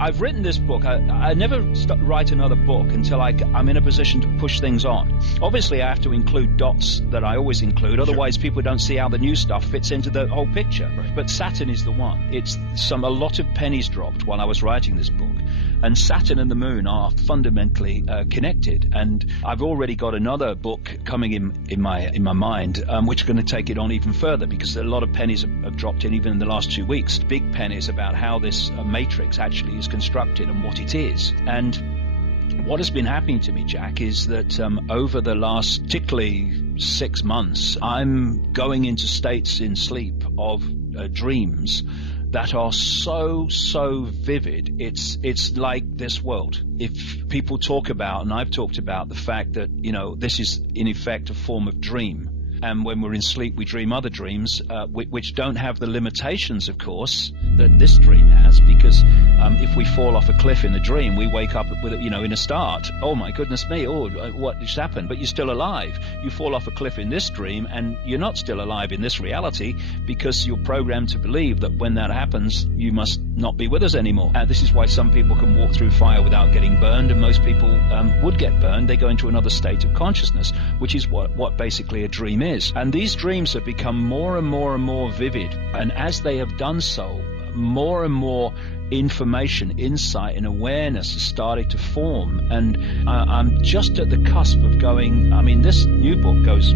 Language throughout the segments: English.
I've written this book. I never write another book until I'm in a position to push things on. Obviously, I have to include dots that I always include. Otherwise, sure, people don't see how the new stuff fits into the whole picture. Right. But Saturn is the one. It's a lot of pennies dropped while I was writing this book. And Saturn and the Moon are fundamentally connected. And I've already got another book coming in my mind, which is going to take it on even further, because a lot of pennies have dropped in even in the last 2 weeks. Big pennies about how this matrix actually is constructed and what it is. And what has been happening to me, Jack, is that over the last particularly 6 months, I'm going into states in sleep of dreams that are so vivid. It's like this world. If people talk about, and I've talked about, the fact that, this is in effect a form of dream, and when we're in sleep we dream other dreams which don't have the limitations, of course, that this dream has, because if we fall off a cliff in the dream, we wake up with in a start. Oh my goodness me, what just happened? But you're still alive. You fall off a cliff in this dream and you're not still alive in this reality, because you're programmed to believe that when that happens you must not be with us anymore. This is why some people can walk through fire without getting burned, and most people would get burned. They go into another state of consciousness, which is what basically a dream is. And these dreams have become more and more and more vivid, and as they have done so, more and more information, insight and awareness has started to form. And I'm just at the cusp of going, this new book goes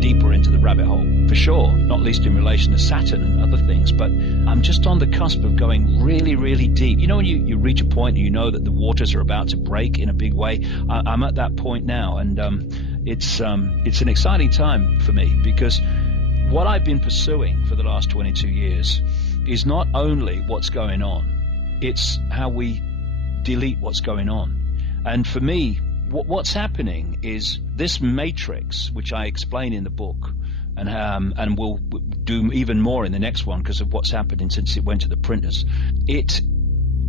deeper into the rabbit hole, for sure, not least in relation to Saturn and other things, but I'm just on the cusp of going really, really deep. When you reach a point and you know that the waters are about to break in a big way, I'm at that point now, and it's an exciting time for me, because what I've been pursuing for the last 22 years is not only what's going on, it's how we delete what's going on. And for me, what's happening is this matrix, which I explain in the book, and we'll do even more in the next one because of what's happening since it went to the printers. It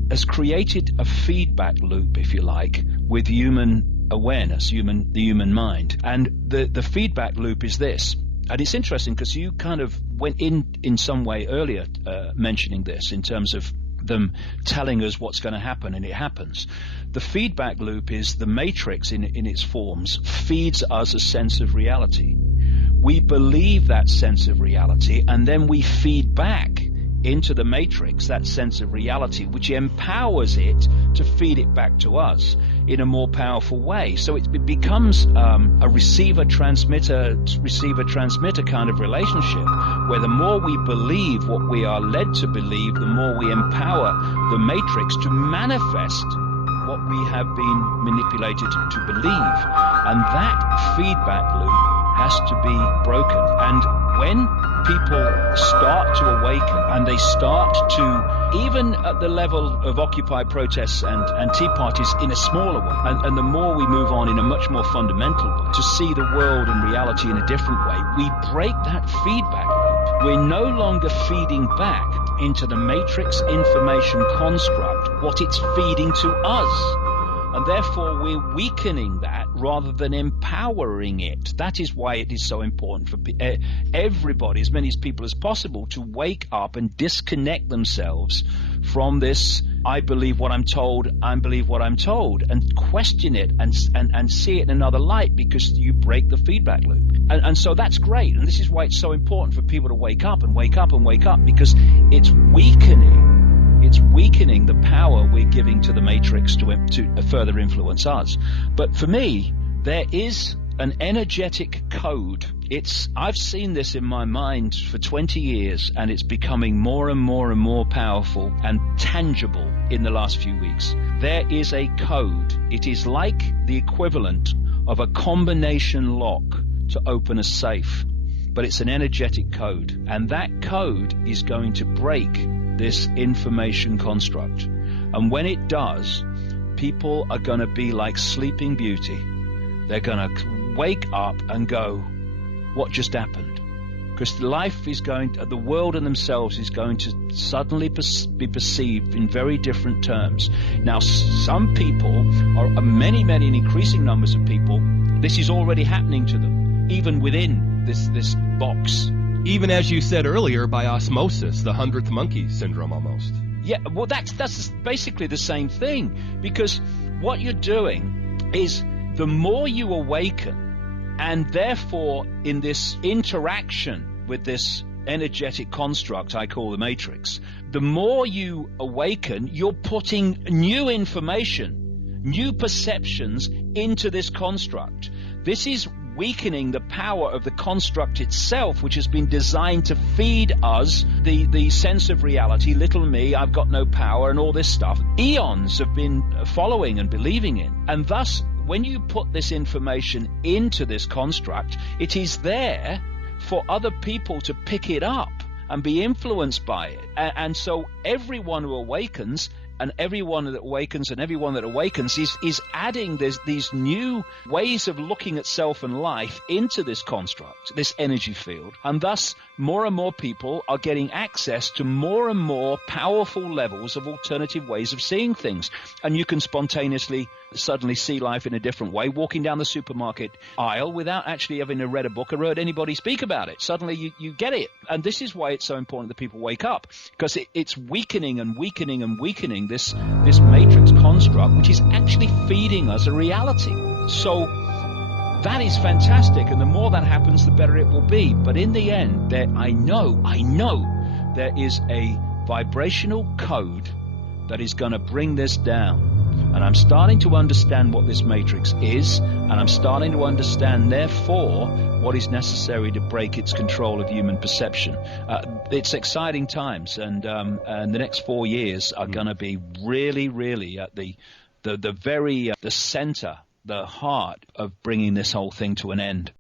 has created a feedback loop, if you like, with human awareness, the human mind. And the feedback loop is this. And it's interesting because you kind of went in some way earlier mentioning this in terms of them telling us what's going to happen, and it happens. The feedback loop is the matrix in its forms feeds us a sense of reality. We believe that sense of reality, and then we feed back into the matrix that sense of reality, which empowers it to feed it back to us in a more powerful way. So it becomes a receiver-transmitter kind of relationship, where the more we believe what we are led to believe, the more we empower the matrix to manifest what we have been manipulated to believe. And that feedback loop has to be broken. And when people start to awaken and they start to, even at the level of Occupy protests and Tea parties in a smaller way, and the more we move on in a much more fundamental way to see the world and reality in a different way, we break that feedback loop. We're no longer feeding back into the matrix information construct what it's feeding to us. And therefore we're weakening that rather than empowering it. That is why it is so important for everybody, as many people as possible, to wake up and disconnect themselves from this I believe what I'm told, I believe what I'm told, and question it and see it in another light, because you break the feedback loop. And so that's great. And this is why it's so important for people to wake up and wake up and wake up, because it's weakening the power we're giving to the matrix to further influence us. But for me, there is an energetic code. I've seen this in my mind for 20 years, and it's becoming more and more and more powerful and tangible in the last few weeks. There is a code. It is like the equivalent of a combination lock to open a safe, but it's an energetic code, and that code is going to break this information construct. And when it does, people are going to be like Sleeping Beauty. They're going to wake up and go, what just happened? Because life is going to, the world and themselves is going to suddenly be perceived in very different terms. Now, some people, or many and increasing numbers of people, this is already happening to them, even within this box even as you said earlier, by osmosis, the 100th monkey syndrome almost. Yeah, well, that's basically the same thing, because what you're doing is the more you awaken, and therefore in this interaction with this energetic construct I call the matrix, the more you awaken, you're putting new information, new perceptions into this construct. This is weakening the power of the construct itself, which has been designed to feed us the sense of reality, little me, I've got no power, and all this stuff. Eons have been following and believing in. And thus, when you put this information into this construct, it is there for other people to pick it up and be influenced by it. And so everyone who awakens, and everyone that awakens is adding these new ways of looking at self and life into this construct, this energy field. And thus, more and more people are getting access to more and more powerful levels of alternative ways of seeing things. And you can spontaneously suddenly see life in a different way, walking down the supermarket aisle without actually having read a book or heard anybody speak about it. Suddenly you get it. And this is why it's so important that people wake up, because it's weakening and weakening and weakening this matrix construct, which is actually feeding us a reality. So that is fantastic, and the more that happens, the better it will be. But in the end, I know there is a vibrational code that is going to bring this down. And I'm starting to understand what this matrix is, and I'm starting to understand, therefore, what is necessary to break its control of human perception. It's exciting times, and the next 4 years are going to be really, really at the center, the heart of bringing this whole thing to an end.